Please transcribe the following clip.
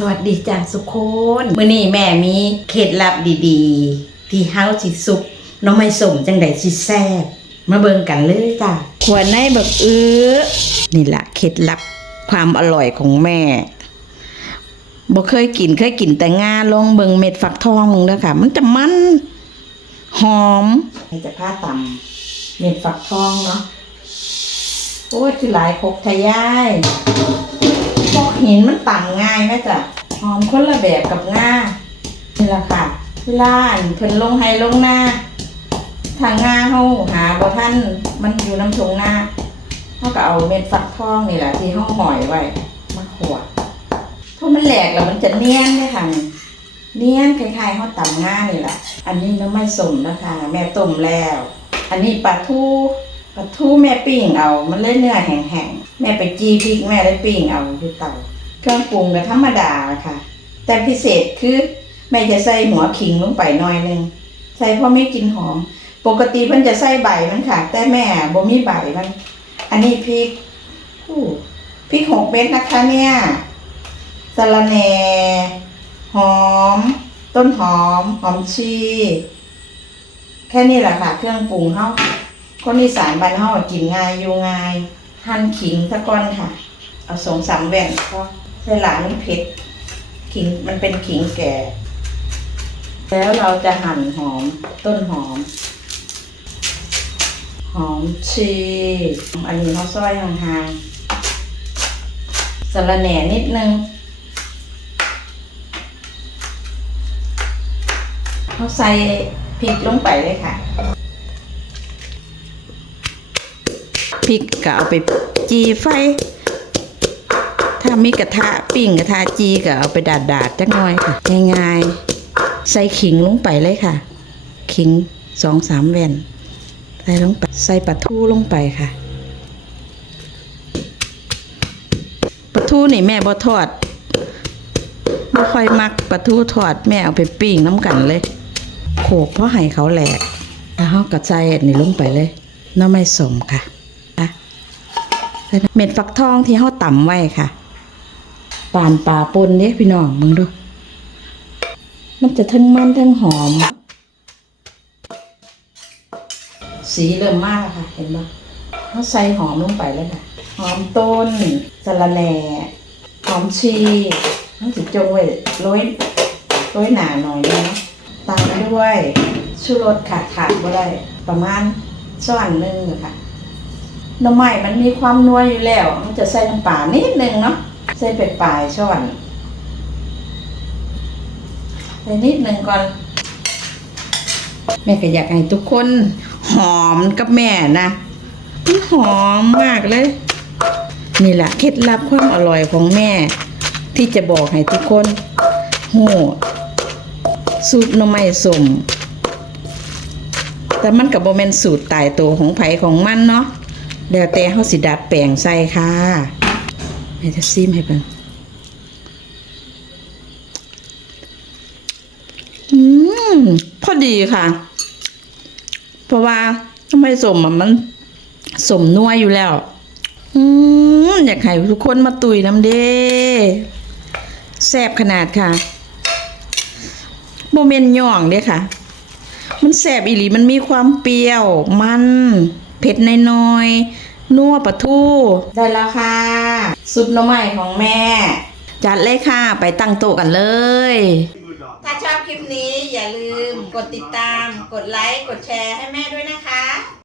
สวัสดีจ้าสุกคนมื้อนี้แม่มีเคล็ดลับดีๆ ที่เฮาสิสุกหน้องไม้สมจังได๋สิแซ่บมาเบิ่งกันเลยจ้าหัวในบักอื้อนี่ล่ะเคล็ดลับความอร่อยของแม่บ่เคยกินเคยกินแต่งาลองเบิ่งเม็ดฟักทองมึงเด้อค่ะ มันจะมันหอมจะผ้าตำเม็ดฟักทองเนาะโอ้ยคือหลายครกทะยายพวก หินมันต่างง่ายไหมจ๊ะหอมคนละแบบกับง่านี่แหละค่ะเวลานเพิ่นลงไฮลงหน้าทางง่าเฮาหาบ่ทันมันอยู่น้ำทงหน้าเฮาก็เอาเม็ดฟักทองนี่แหละที่เฮาห่อยไว้มาขวดเพราะมันแหลกแล้วมันจะเนียนเลยค่ะเนียนคล้ายๆเฮาตำง่านี่แหละอันนี้น้ำไม่สมนะคะแม่ต้มแล้ว อันนี้ปลาทู ปลาทูแม่ปิ้งเอา มันเลยเนื้อแห้งๆ แม่ไปจีพริกแม่เลยปิ้งเอาอยู่เตา เครื่องปรุงก็ธรรมดาค่ะ แต่พิเศษคือแม่จะใส่หัวขิงลงไปหน่อยหนึง ใส่เพราะไม่กินหอม ปกติมันจะใส่ใบมันค่ะ แต่แม่บ่มีใบมัน อันนี้พริกอู้พริกหกเม็ดนะคะเนี่ยสะระแหน่หอม ต้นหอม หอมชี แค่นี้แหละค่ะ เครื่องปรุงเฮา คนอีสานบ้านเฮากินง่ายอยู่ง่าย หั่นขิงตะก้อนค่ะ เอาสองสามแว่นก็ใส่หลายมันเผ็ดขิงมันเป็นขิงแก่ แล้วเราจะหั่นหอมต้นหอม หอมชีอันนี้เขาซอยห่างๆสะระแหน่นิดนึงเขาใส่พริกลงไปเลยค่ะ พริกก็เอาไปจีไฟ ถ้ามีกระทะปิ้งกระทะจีก็เอาไปดาดดาดจักหน่อยค่ะ ง่ายๆ ใส่ขิงลงไปเลยค่ะ ขิงสองสามแว่น ใส่ลงไป ใส่ปลาทูลงไปค่ะปลาทูนี่แม่บ่ทอดบ่ค่อยมักปลาทูทอดแม่เอาไปปิ้งน้ำกันเลยโขกเพราะให้เขาแหลกแล้วเขาก็ใส่นนี้ลงไปเลยน้ำไม่สมค่ะ เม็ดฟักทองที่เขาต่ำไว้ค่ะปานปลาปนเนี่ยพี่น้องมึงดู มันจะทั้งมันทั้งหอม สีเริ่มมากแล้วค่ะ เห็นปะเขาใส่หอมลงไปแล้วค่ะ หอมต้นสะระแหน่หอมชีต้องสิจงไว้โรยโรยหนาหน่อยนะตามด้วยชูรสขาดขาดก็ได้ประมาณช้อนหนึ่งค่ะ หน้ำไม้มันมีความนัวอยู่แล้ว มันจะใส่น้ำปลานิดนึงเนาะใส่เป็ดปลายช้อนใส่นิดนึงก่อน แม่ก็อยากให้ทุกคนหอมกับแม่นะมันหอมมากเลย นี่แหละเคล็ดลับความอร่อยของแม่ ที่จะบอกให้ทุกคนหูสูตรน่อไม้สมแต่มันกับโบแมนสูตรตายตัวของไผ่ของมันเนาะ แล้วแต่เฮาสิดัดแปลงใส่ค่ะแม่จะซิมให้เบิ่งอืมพอดีค่ะ เพราะว่าทำไมสมมันสมนัวอยู่แล้ว อืมอยากให้ทุกคนมาตุยน้ำเด้แซบขนาดค่ะโมเมนย่องเด้ค่ะ มันแซบอีหลีมันมีความเปรี้ยวมัน เผ็ดน้อยๆนัวปลาทูได้แล้วค่ะ ซุปหน้ำใหม่ของแม่ จัดเลยค่ะ ไปตั้งโต๊ะกันเลย ถ้าชอบคลิปนี้อย่าลืมกดติดตาม กดไลค์ กดแชร์ให้แม่ด้วยนะคะ